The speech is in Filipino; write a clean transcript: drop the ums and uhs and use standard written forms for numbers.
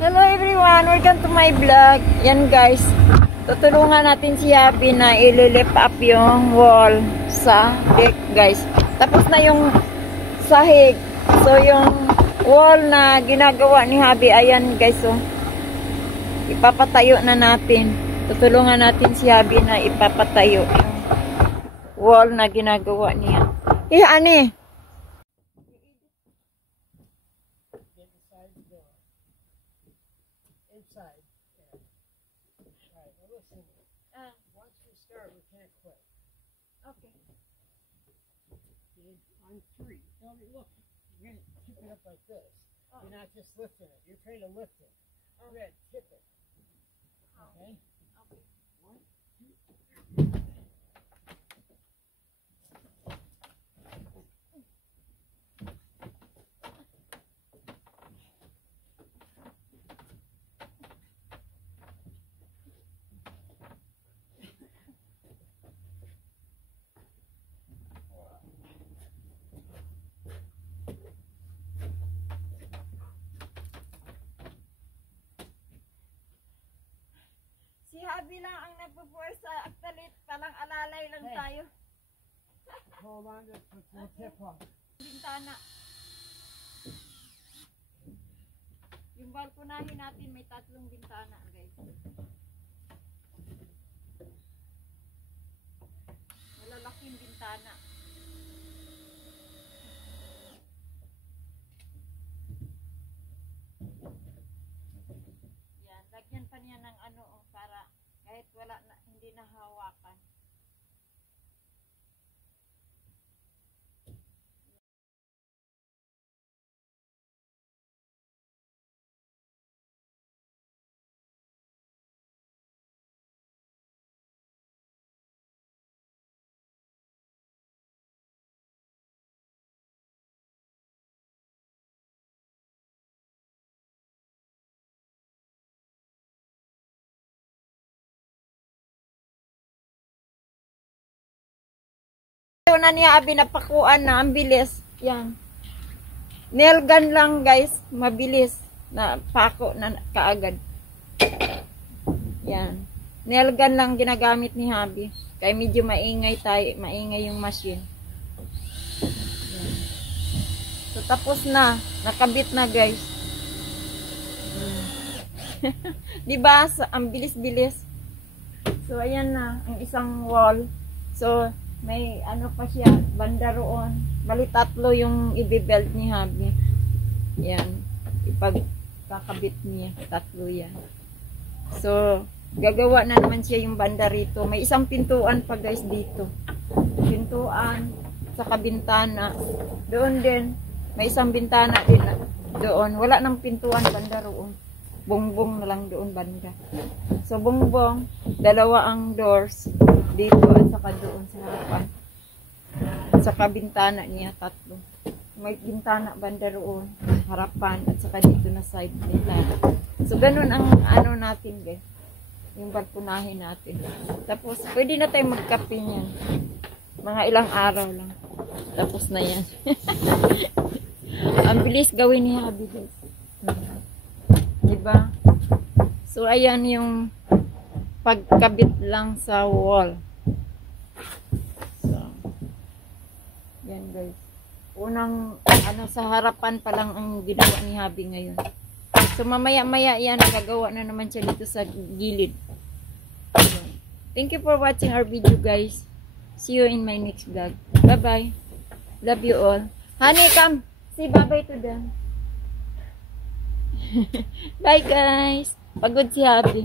Hello everyone, welcome to my vlog. Yan guys, tutulungan natin si Habi na ililip up yung wall sa deck guys. Tapos na yung sahig. So yung wall na ginagawa ni Habi, ayan guys, so ipapatayo na natin. Tutulungan natin si Habi na ipapatayo yung wall na ginagawa niya. Ani? Inside. Yeah. All right. Now listen. Once we start, we can't quit. Okay. On 3. Now look, you're gonna tip it up like this. Oh. You're not just lifting it. You're trying to lift it. You're gonna tip it. Okay. Okay. 1, 2, 3. Si Habi lang ang nagpupuwersa. Actually, palang alalay lang tayo. Hold on to the tip off. Bintana. Yung balkonahin natin may 3 bintana, guys. Malalaking bintana. Yan, lagyan pa niya ng ano, para kahit wala na, hindi nahawakan. Na niya Abi napakuan na ang bilis. Yan. Nail gun lang guys, mabilis na pako na kaagad. Yan. Nail gun lang ginagamit ni Habi. Kaya medyo maingay maingay yung machine. Yan. So tapos na, nakabit na guys. Di ba? Ang bilis-bilis. So ayan na ang isang wall. So may ano pa siya, banda roon. Bali 3 yung i-belt ni Habi. Yan. Ipagkakabit niya. 3 yan. So, gagawa na naman siya yung banda rito. May isang pintuan pa guys dito. Pintuan, saka bintana. Doon din. May isang bintana din doon. Wala nang pintuan banda roon. Bongbong na lang doon banda. So, bongbong. 2 ang doors. Dito at saka doon sa harapan. At saka bintana niya 3. May bintana banda roon, harapan at saka dito na side bintana. So ganun ang ano natin guys. Yung balkonahin natin. Tapos pwede na tayong magkape niyan. Mga ilang araw lang. Tapos na yan. Ang bilis gawin ni Habi guys. Diba? So ayan yung pagkabit lang sa wall. So, yan guys. Unang, ano, sa harapan pa lang ang ginawa ni Habi ngayon. So, mamaya-maya yan, gagawa na naman siya dito sa gilid. So, thank you for watching our video guys. See you in my next vlog. Bye-bye. Love you all. Honey, come. Say bye-bye to them. Bye guys. Pagod si Habi.